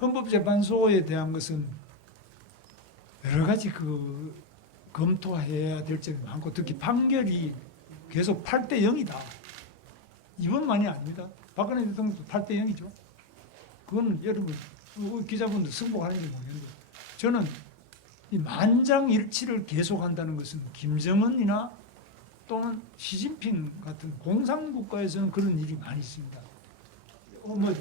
헌법재판소에 대한 것은 여러 가지 검토해야 될 점이 많고 특히 판결이 계속 8대 0이다. 이번만이 아닙니다. 박근혜 대통령도 8대 0이죠. 그건 여러분 기자분들 승복하는지 모르겠는데 저는 이 만장일치를 계속한다는 것은 김정은이나 또는 시진핑 같은 공산국가에서는 그런 일이 많이 있습니다.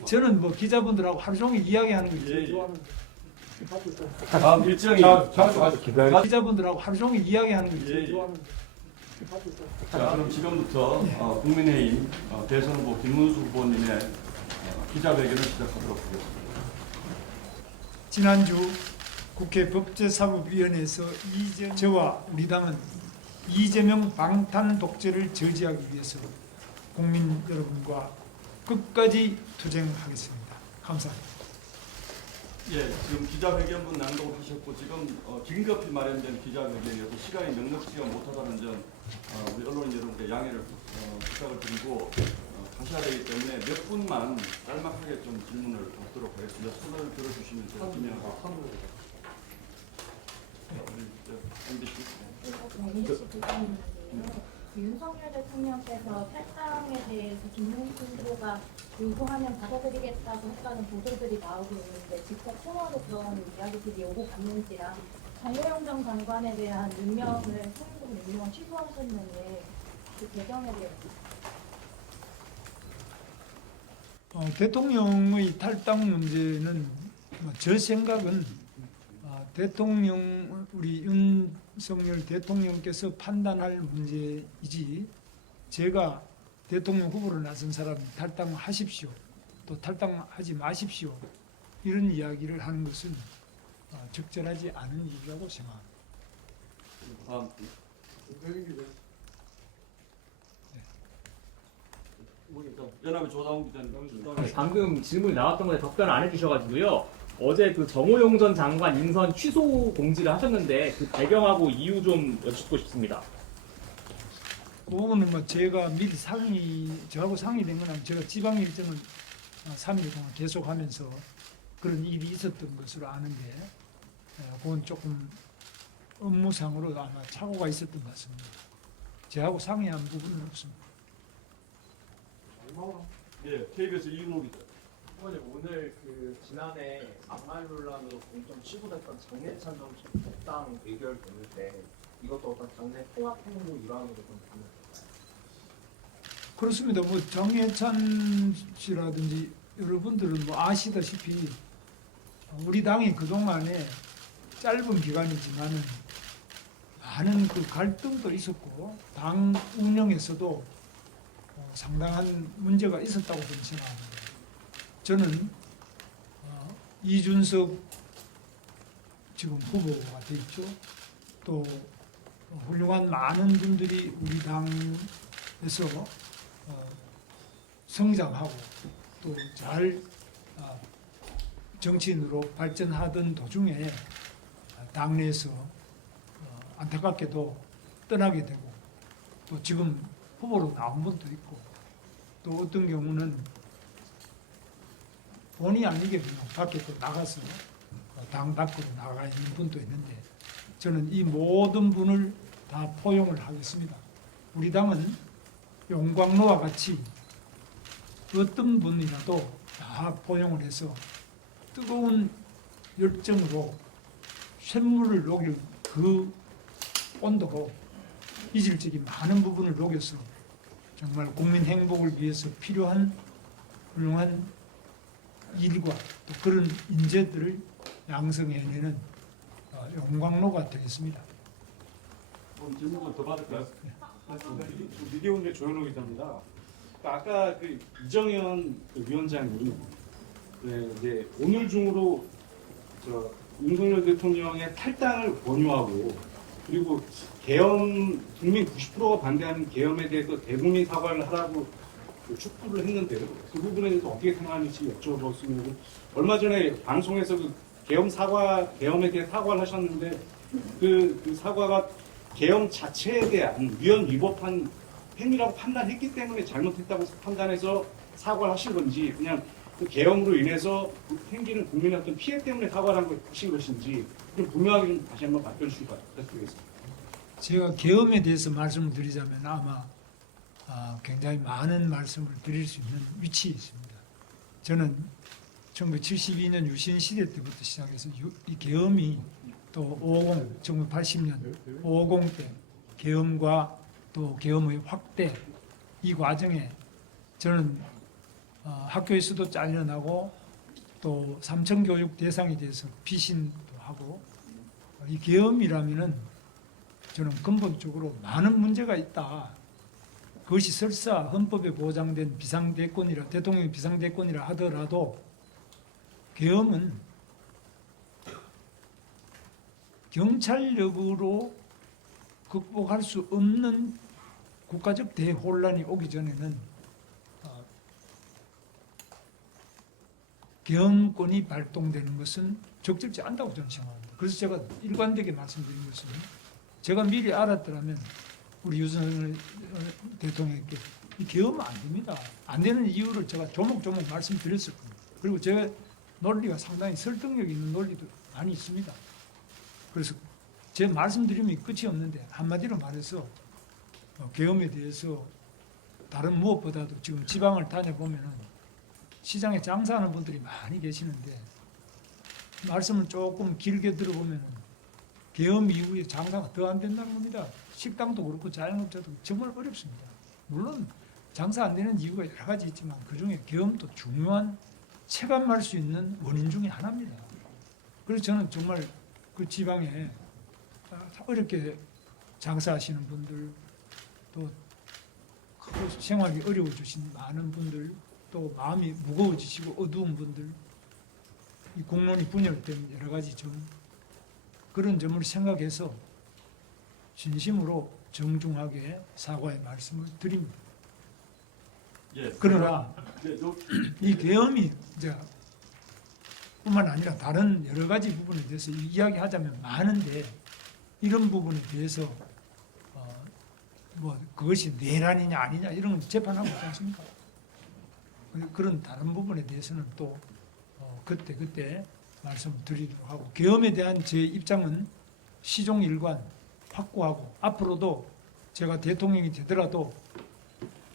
저는 기자분들하고 하루 종일 이야기하는 거 제일 좋아하는데. 다음 일정이 기자분들하고 하루 종일 이야기하는 거 제일 좋아하는데. 자, 그럼 지금부터 국민의힘 대선 후보 김문수 후보님의 기자회견을 시작하도록 하겠습니다. 지난주 국회 법제사법위원회에서 저와 우리 당은 이재명 방탄 독재를 저지하기 위해서 국민 여러분과 끝까지 투쟁하겠습니다. 감사합니다. 예, 지금 기자회견문 낭독하셨고 지금 긴급히 마련된 기자회견이어서 시간이 넉넉지가 못하다는 점 우리 언론인 여러분께 양해를 부탁을 드리고 가셔야 되기 때문에 몇 분만 짤막하게 좀 질문을 받도록 하겠습니다. 손을 들어주시면 제가 진행하고 윤석열 대통령께서 탈당에 대해서 김문수 후보가 요구하면 받아들이겠다고 했다는 보도들이 나오고 있는데 직접 통화로 그런 이야기들이 오고 갔는지랑 정호영 전 장관에 대한 임명을 상임동 임명 취소하셨는데 그 배경에 대해서 대통령의 탈당 문제는 제 생각은 우리 윤석열 대통령께서 판단할 문제이지 제가 대통령 후보로 나선 사람이 탈당하십시오 또 탈당하지 마십시오 이런 이야기를 하는 것은 적절하지 않은 일이라고 생각합니다. 다음 연합의 조다운 기자님. 방금 질문이 나왔던 거에 답변을 안 해주셔가지고요. 어제 그 정호용 전 장관 인선 취소 공지를 하셨는데 그 배경하고 이유 좀 여쭙고 싶습니다. 그거는 제가 미리 저하고 상의된 건 아니고 제가 지방 일정을 3일 동안 계속하면서 그런 일이 있었던 것으로 아는데 그건 조금 업무상으로 아마 착오가 있었던 것 같습니다. 저하고 상의한 부분은 없습니다. 예, KBS 이윤호 기자. 오늘 지난해 막말 논란으로 공천 취소됐던 장례찬 전 탈당 의결됐는데 이것도 어떤 당내 통합 행보 일환으로 좀 보면 그렇습니다. 정해찬 씨라든지 여러분들은 아시다시피 우리 당이 그동안에 짧은 기간이지만은 많은 갈등도 있었고 당 운영에서도 상당한 문제가 있었다고 저는 생각합니다. 저는 이준석 지금 후보가 돼 있죠. 또 훌륭한 많은 분들이 우리 당에서 성장하고 또 잘 정치인으로 발전하던 도중에 당내에서 안타깝게도 떠나게 되고 또 지금 후보로 나온 분도 있고 또 어떤 경우는 본의 아니게 그냥 밖에 또 나가서 당 밖으로 나가 있는 분도 있는데 저는 이 모든 분을 다 포용을 하겠습니다. 우리 당은 용광로와 같이 어떤 분이라도 다 포용을 해서 뜨거운 열정으로 쇳물을 녹일 그 온도로 이질적인 많은 부분을 녹여서 정말 국민 행복을 위해서 필요한 훌륭한 일과 또 그런 인재들을 양성해내는 용광로가 되겠습니다. 질문을 더 받을까요? 미디어온의 조현호 기자입니다. 아까 이정현 위원장이 이제 오늘 중으로 윤석열 대통령의 탈당을 권유하고 그리고 계엄 국민 90%가 반대하는 계엄에 대해서 대국민 사과를 하라고 촉구를 했는데요. 그 부분에 대해서 어떻게 생각하는지 여쭤봤습니다. 얼마 전에 방송에서 계엄에 대해 사과를 하셨는데 그 사과가 계엄 자체에 대한 위헌 위법한 행위라고 판단했기 때문에 잘못했다고 판단해서 사과를 하신 건지 그냥 그 계엄으로 인해서 생기는 국민의 어떤 피해 때문에 사과한 것인지 좀 분명하게 좀 다시 한번 밝혀주시기 부탁드리겠습니다. 제가 계엄에 대해서 말씀을 드리자면 아마 굉장히 많은 말씀을 드릴 수 있는 위치에 있습니다. 저는 1972년 유신 시대 때부터 시작해서 이 계엄이 또 550, 1980년 550 때 계엄과 또 계엄의 확대 이 과정에 저는 학교에서도 잘려나고 또 삼청교육 대상이 돼서 피신도 하고 이 계엄이라면은 저는 근본적으로 많은 문제가 있다. 그것이 설사 헌법에 보장된 비상대권이라 대통령의 비상대권이라 하더라도 계엄은 경찰력으로 극복할 수 없는 국가적 대혼란이 오기 전에는 계엄권이 발동되는 것은 적절치 않다고 저는 생각합니다. 그래서 제가 일관되게 말씀드린 것은 제가 미리 알았더라면 우리 윤석열 대통령께 이 계엄은 안 됩니다. 안 되는 이유를 제가 조목조목 말씀드렸을 겁니다. 그리고 제 논리가 상당히 설득력 있는 논리도 많이 있습니다. 그래서 제 말씀드리면 끝이 없는데 한마디로 말해서 계엄에 대해서 다른 무엇보다도 지금 지방을 다녀보면은 시장에 장사하는 분들이 많이 계시는데 말씀을 조금 길게 들어보면은 계엄 이후에 장사가 더 안 된다는 겁니다. 식당도 그렇고 자영업자도 정말 어렵습니다. 물론 장사 안 되는 이유가 여러 가지 있지만 그중에 계엄도 중요한 체감할 수 있는 원인 중에 하나입니다. 그래서 저는 정말 그 지방에 어렵게 장사하시는 분들 또 생활이 어려워지신 많은 분들 또 마음이 무거워지시고 어두운 분들 이 공론이 분열된 여러 가지 점 그런 점을 생각해서 진심으로 정중하게 사과의 말씀을 드립니다. 예. 그러나 네, 이 계엄이 이제 뿐만 아니라 다른 여러 가지 부분에 대해서 이야기하자면 많은데 이런 부분에 대해서 뭐 그것이 내란이냐 아니냐 이런 건 재판하고 있지 않습니까? 그런 다른 부분에 대해서는 또 그때 말씀을 드리도록 하고 계엄에 대한 제 입장은 시종일관 확고하고 앞으로도 제가 대통령이 되더라도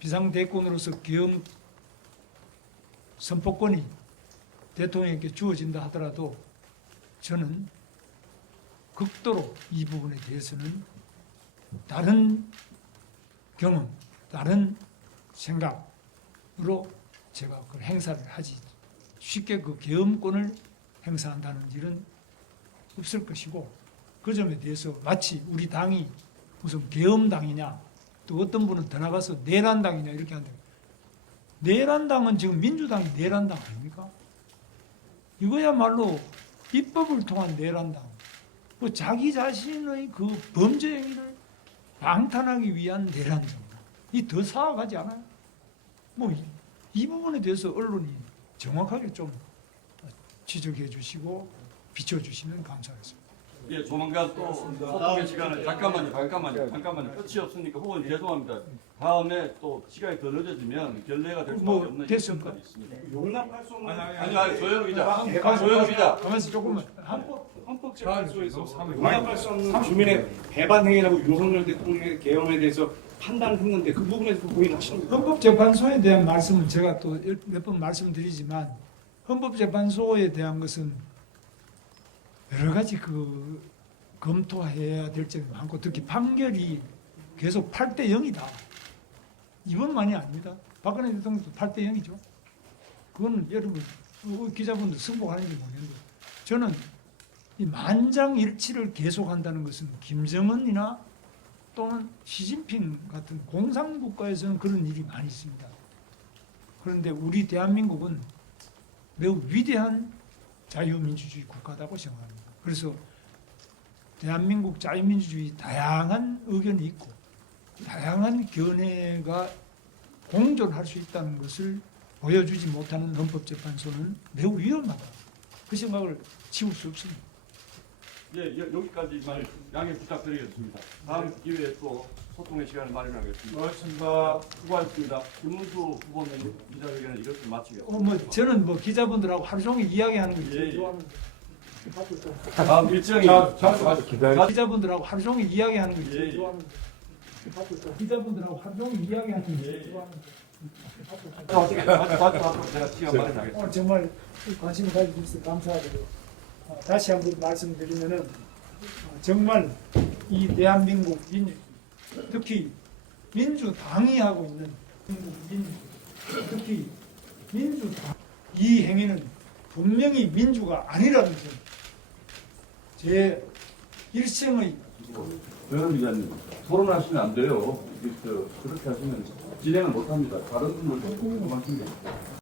비상대권으로서 계엄 선포권이 대통령에게 주어진다 하더라도 저는 극도로 이 부분에 대해서는 다른 경험, 다른 생각으로 제가 그 행사를 하지 쉽게 그 계엄권을 행사한다는 일은 없을 것이고 그 점에 대해서 마치 우리 당이 무슨 계엄당이냐 또 어떤 분은 더 나가서 내란당이냐 이렇게 한다. 내란당은 지금 민주당이 내란당 아닙니까? 이거야말로 입법을 통한 내란당. 그 자기 자신의 그 범죄 행위를 방탄하기 위한 내란정. 이 더 사악하지 않아요? 뭐 이 부분에 대해서 언론이 정확하게 좀 지적해 주시고 비춰주시면 감사하겠습니다. 예, 조만간 또 소통의 시간을 잠깐만요. 끝이 없으니까 혹은 죄송합니다. 다음에 또 시간이 더 늦어지면 결례가 될 수밖에 뭐 없는 됐습니까? 일정들이 있습니다. 용납할 수 없는 아니, 조현우 기자. 가만히 조현우 기자. 가만히 조금만 헌법재판소에서 용납할 수 없는 주민의 배반 행위라고 윤석열 대통령의 계엄에 대해서 판단했는데 그 부분에서 고민하시는 거예요? 헌법재판소에 대한 말씀은 제가 또 몇 번 말씀드리지만 헌법재판소에 대한 것은 여러 가지 그 검토해야 될 점이 많고 특히 판결이 계속 8대 0이다. 이번만이 아닙니다. 박근혜 대통령도 8대 0이죠. 그건 여러분 기자분들 승복하는지 모르겠는데 저는 이 만장일치를 계속한다는 것은 김정은이나 또는 시진핑 같은 공산국가에서는 그런 일이 많이 있습니다. 그런데 우리 대한민국은 매우 위대한 자유민주주의 국가다고 생각합니다. 그래서 대한민국 자유민주주의 다양한 의견이 있고 다양한 견해가 공존할 수 있다는 것을 보여주지 못하는 헌법재판소는 매우 위험하다. 그 생각을 지울 수 없습니다. 예, 여기까지만 양해 부탁드리겠습니다. 다음 기회에 또 소통의 시간을 마련하겠습니다. 고맙습니다. 수고하셨습니다. 김문수 후보님 기자회견은 이렇게 마치겠습니다. 뭐 저는 뭐 기자분들하고 하루 종일 이야기하는 걸 예, 제일 예. 좋아하는데. 다음 일정이 기자분들하고 하루 종일 이야기하는 걸 예, 제일 예. 좋아하는데. 기자분들하고 하루 종일 이야기하는 걸 예, 제일 예. 좋아하는데. 마지막으로 제가 시간 마련하겠습니다. 오늘 정말 관심을 가져주셔서 감사하고요. 다시 한번 말씀드리면은 정말 이 대한민국 특히 민주당이 하고 있는 특히 민주당 이 행위는 분명히 민주가 아니라는 점, 제 일생의 조영 기자님, 토론하시면 안 돼요. 그렇게 하시면 진행을 못 합니다. 다른 분들 말씀드립니다.